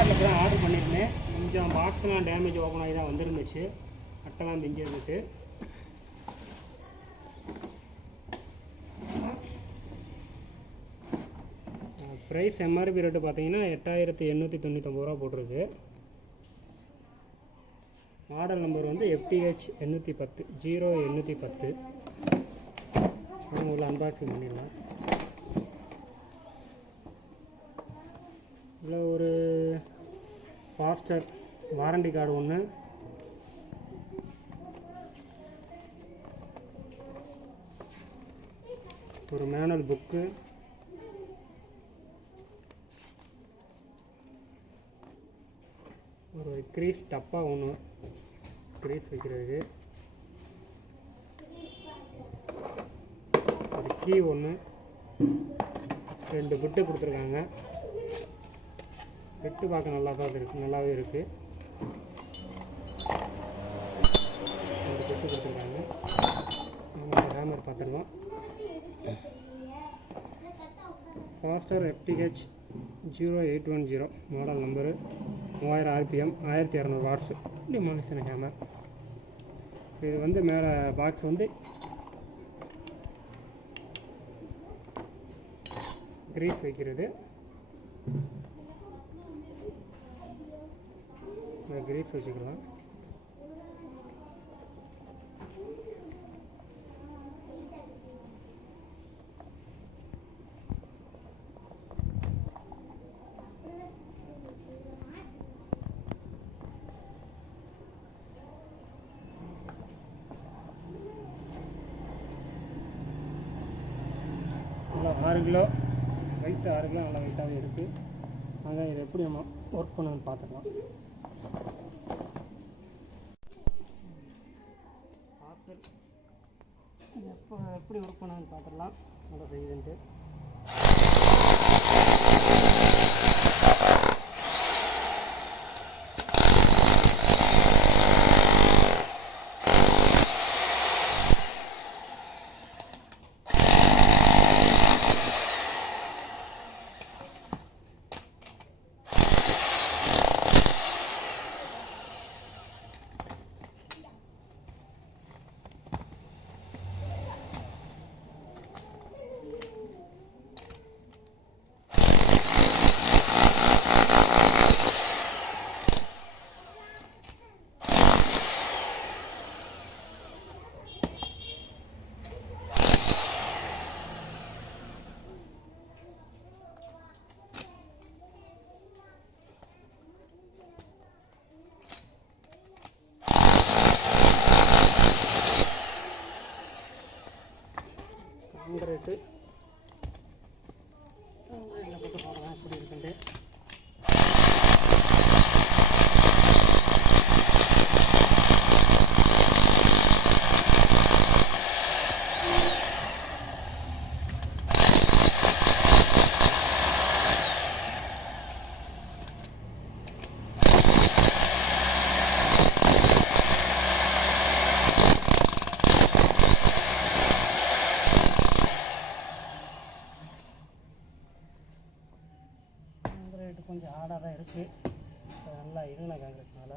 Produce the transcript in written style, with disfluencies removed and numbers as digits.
ஃப்ளிப்கார்ட்டில் இப்போ தான் ஆர்டர் பண்ணியிருந்தேன். கொஞ்சம் பாக்ஸ்லாம் டேமேஜ் ஓப்பன் ஆகி தான் வந்துருந்துச்சு. அட்டைலாம் பிஞ்சு இருந்துச்சு. ப்ரைஸ் எம்ஆர்பி ரேட்டு பார்த்தீங்கன்னா 8899 ரூபா போட்டிருக்கு. மாடல் நம்பர் வந்து FTH 810 0810. உள்ள அன்பாக்சிங் பண்ணிடலாம். இதில் ஒரு ஃபாஸ்டர் வாரண்டி கார்டு ஒன்று, ஒரு மேனுவல் புக்கு, ஒரு க்ரீஸ் டப்பா ஒன்று க்ரீஸ் வைக்கிறதுக்கு, ஒரு கீ ஒன்று, 2 பிட்டு கொடுத்துருக்காங்க. பிட்டு பார்க்க நல்லாவே இருக்குது. 2 பிட்டு கொடுத்துருக்காங்க. நம்ம ஹேமர் பார்த்துருவோம். Foster FTH 0810 model number, 3000 RPM, 1200 watts. Demolition hammer. இது வந்து மேலே பாக்ஸ் வந்து கிரீஸ் வைக்கிறது. கிரீஸ் வச்சுக்கலாம். நல்லா 6 கிலோ வெயிட், 6 கிலோ நல்லா வெயிட்டாகவே இருக்குது. அங்கே இதை எப்படி நம்ம ஒர்க் பண்ணணும்னு பார்த்துக்கலாம். எப்படி ஒர்க் பண்ணணும்னு பார்த்துடலாம். நல்லா செய்யுதுன்ட்டு. காங்கிரீட்டு போட்டு பார்க்கலாம் எப்படி இருக்குன்ட்டு. கொஞ்சம் ஹார்டாக தான் இருக்குது. நல்லா இருங்கின காங்கிரீட்னால